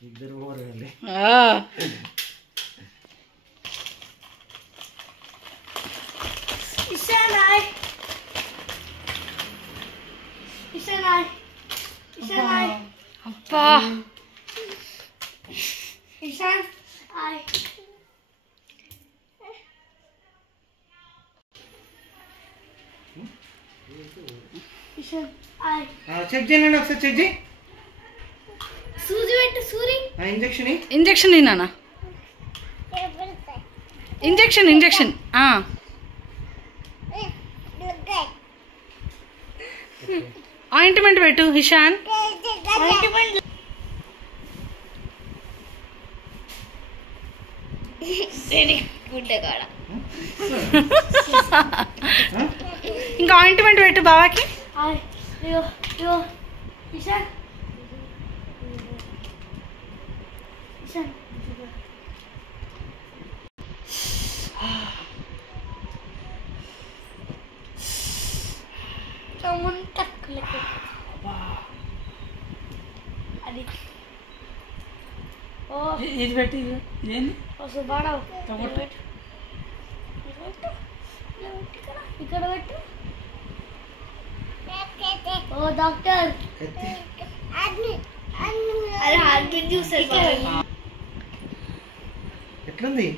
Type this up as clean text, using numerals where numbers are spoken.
ఇద్దరు పోరండి అబ్బా చెక్ చేయండి ఒకసారి చెక్ చేయి ఇంజెక్షన్ ఇంజెక్షన్ నాన్న ఇంజెక్షన్ ఇంజెక్షన్ ఆయింట్మెంట్ పెట్టు హిషాన్ ఇంకా ఆయింట్మెంట్ పెట్టు బాబాకి ఇది పెట్టి ఇదేంటి ఇక్కడ పెట్టు ఓ డాక్టర్ ఎట్లుంది